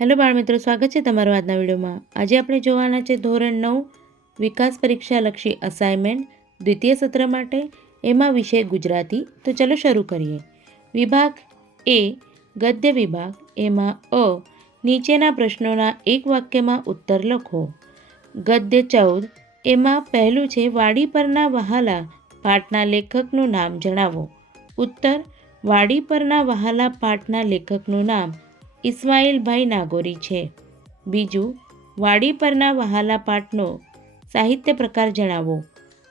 Hello બાળમિત્રો, સ્વાગત છે તમારું આજના વિડીયોમાં. આજે આપણે જોવાના છે ધોરણ નવ, વિકાસ પરીક્ષાલક્ષી અસાઇનમેન્ટ દ્વિતીય સત્ર માટે, એમાં વિષય ગુજરાતી. તો ચલો શરૂ કરીએ. વિભાગ એ, ગદ્ય વિભાગ. એમાં અ, નીચેના પ્રશ્નોના એક વાક્યમાં ઉત્તર લખો. ગદ્ય ચૌદ, એમાં પહેલું છે, વાડી પરના વહાલા પાઠના લેખકનું નામ જણાવો. ઉત્તર, વાડી પરના વહાલા પાઠના લેખકનું નામ. ઇસ્માઇલભાઈ નાગોરી છે. બીજું, વાડી પરના વહાલા પાઠનો સાહિત્ય પ્રકાર જણાવો.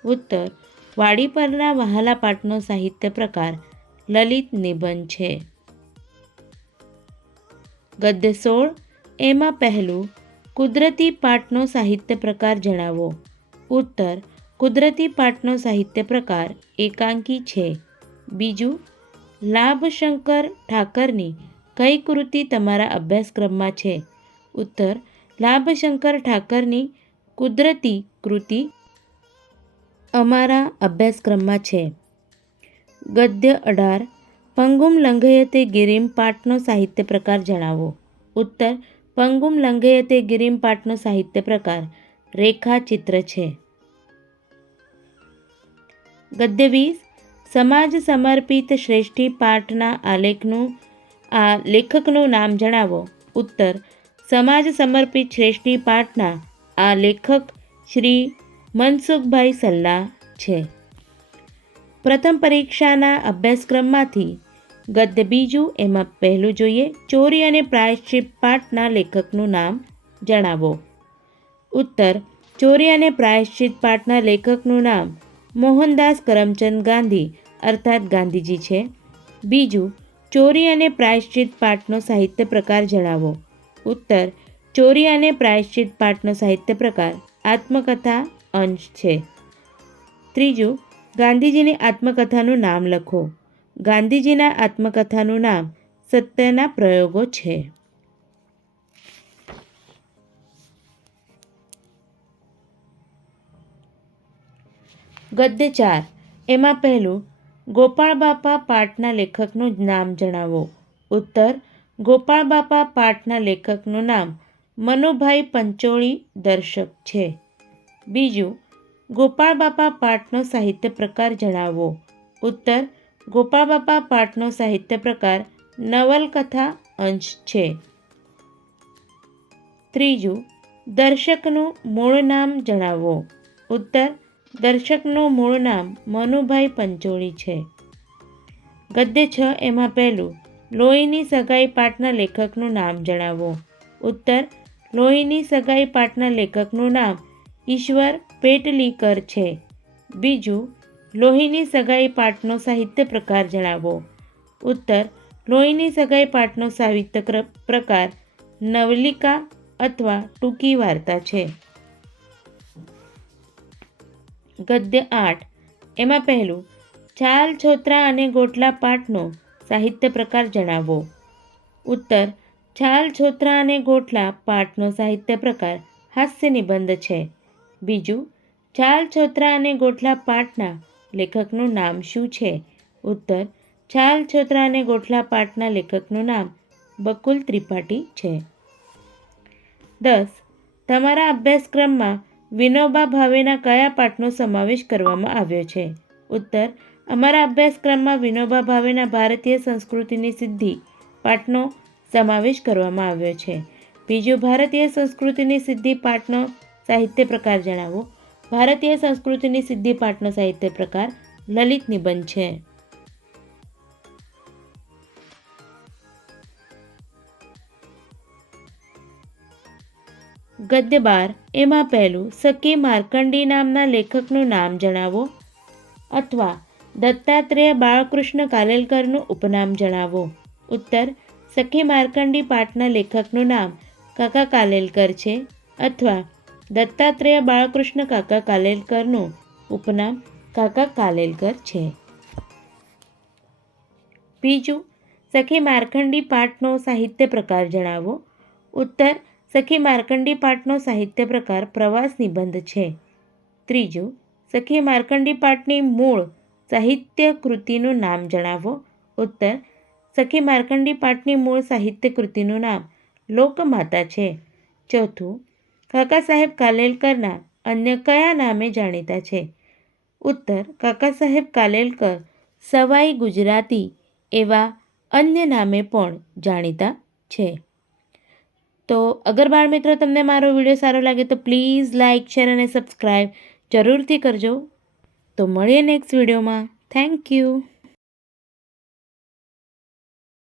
ઉત્તર, વાડી પરના વહાલા પાઠનો સાહિત્ય પ્રકાર લલિત નિબંધ છે. ગદ્ય સોળ, એમાં પહેલું, કુદરતી પાઠનો સાહિત્ય પ્રકાર જણાવો. ઉત્તર, કુદરતી પાઠનો સાહિત્ય પ્રકાર એકાંકી છે. બીજું, લાભશંકર ઠાકરની કઈ કૃતિ તમારા અભ્યાસક્રમમાં છે? ઉત્તર લાભશંકર ઠાકરની કુદરતી કૃતિ અમારા અભ્યાસક્રમમાં છે. ગદ્ય અઢાર, પંગુમ લંઘયતે ગિરિમ પાઠનો સાહિત્ય પ્રકાર જણાવો. ઉત્તર, પંગુમ લંઘયતે ગિરિમ પાઠનો સાહિત્ય પ્રકાર, રેખાચિત્ર છે. ગદ્ય વીસ, સમાજ સમર્પિત શ્રેષ્ઠી પાઠના આલેખનું આ લેખકનું નામ જણાવો. ઉત્તર, સમાજ સમર્પિત શ્રેષ્ઠી પાઠના આ લેખક શ્રી મનસુખભાઈ સલ્લા છે. પ્રથમ પરીક્ષાના અભ્યાસક્રમમાંથી ગદ્ય બીજું એમાં પહેલું જોઈએ. ચોરી અને પ્રાયશ્ચિત પાઠના લેખકનું નામ જણાવો. ઉત્તર, ચોરી અને પ્રાયશ્ચિત પાઠના લેખકનું નામ મોહનદાસ કરમચંદ ગાંધી, અર્થાત ગાંધીજી છે. બીજું ચોરી અને પ્રાયશ્ચિત પાઠનો સાહિત્ય પ્રકાર જણાવો. ઉત્તર, ચોરી અને પ્રાયશ્ચિત પાઠનો સાહિત્ય પ્રકાર આત્મકથા અંશ છે. ત્રીજું, ગાંધીજીની આત્મકથાનું નામ લખો. ગાંધીજીના આત્મકથાનું નામ સત્યના પ્રયોગો છે. ગદ્ય ચાર, એમાં પહેલું ગોપાળ બાપા પાઠના લેખકનું નામ જણાવો. ઉત્તર ગોપાળ બાપા પાઠના લેખકનું નામ મનુભાઈ પંચોળી દર્શક છે. બીજું ગોપાળ બાપા પાઠનો સાહિત્ય પ્રકાર જણાવો. ઉત્તર ગોપાળ બાપા પાઠનો સાહિત્ય પ્રકાર નવલકથા અંશ છે. ત્રીજું, દર્શકનું મૂળ નામ જણાવો. ઉત્તર દર્શકનું મૂળ નામ મનુભાઈ પંચોળી છે. ગદ્ય છ એમાં પહેલું, લોહીની સગાઈ પાઠના લેખકનું નામ જણાવો. ઉત્તર, લોહીની સગાઈ પાઠના લેખકનું નામ ઈશ્વર પેટલીકર છે. બીજું, લોહીની સગાઈ પાઠનો સાહિત્ય પ્રકાર જણાવો. ઉત્તર, લોહીની સગાઈ પાઠનો સાહિત્ય પ્રકાર નવલિકા અથવા ટૂંકી વાર્તા છે. ગદ્ય આઠ. એમાં પહેલું, ચાલ, છોતરા અને ગોટલા પાઠનો સાહિત્ય પ્રકાર જણાવો. ઉત્તર છાલ છોતરા અને ગોટલા પાઠનો સાહિત્ય પ્રકાર હાસ્ય નિબંધ છે. બીજું છાલ છોતરા અને ગોટલા પાઠના લેખકનું નામ શું છે? ઉત્તર છાલ છોતરા અને ગોઠલા પાઠના લેખકનું નામ બકુલ ત્રિપાઠી છે. દસ, તમારા અભ્યાસક્રમમાં વિનોબા ભાવેના કયા પાઠનો સમાવેશ કરવામાં આવ્યો છે? ઉત્તર, અમારા અભ્યાસક્રમમાં વિનોબા ભાવેના ભારતીય સંસ્કૃતિની સિદ્ધિ પાઠનો સમાવેશ કરવામાં આવ્યો છે. બીજું, ભારતીય સંસ્કૃતિની સિદ્ધિ પાઠનો સાહિત્ય પ્રકાર જણાવો. ભારતીય સંસ્કૃતિની સિદ્ધિ પાઠનો સાહિત્ય પ્રકાર લલિત નિબંધ છે. ગદ્ય બાર એમાં પહેલું સખી માર્કંડી નામના લેખકનું નામ જણાવો. અથવા, દત્તાત્રેય બાળકૃષ્ણ કાલેલકરનું ઉપનામ જણાવો. ઉત્તર, સખી માર્કંડી પાઠના લેખકનું નામ કાકા કાલેલકર છે. અથવા, દત્તાત્રેય બાળકૃષ્ણ કાકા કાલેલકરનું ઉપનામ કાકા કાલેલકર છે. બીજું, સખી માર્કંડી પાઠનો સાહિત્ય પ્રકાર જણાવો. ઉત્તર સખી માર્કંડી પાઠનો સાહિત્ય પ્રકાર પ્રવાસ નિબંધ છે. ત્રીજું, સખી માર્કંડી પાઠની મૂળ સાહિત્ય કૃતિનું નામ જણાવો. ઉત્તર, સખી માર્કંડી પાઠની મૂળ સાહિત્ય કૃતિનું નામ લોકમાતા છે. ચોથું, કાકા સાહેબ કાલેલકરના અન્ય કયા નામે જાણીતા છે? ઉત્તર, કાકા સાહેબ કાલેલકર સવાઈ ગુજરાતી એવા અન્ય નામે પણ જાણીતા છે. તો અગર બાળ મિત્રો તમને મારો વીડિયો સારો લાગે તો પ્લીઝ લાઇક શેર અને સબસ્ક્રાઈબ જરૂરથી કરજો. તો મળીએ નેક્સ્ટ વિડીયોમાં. Thank you.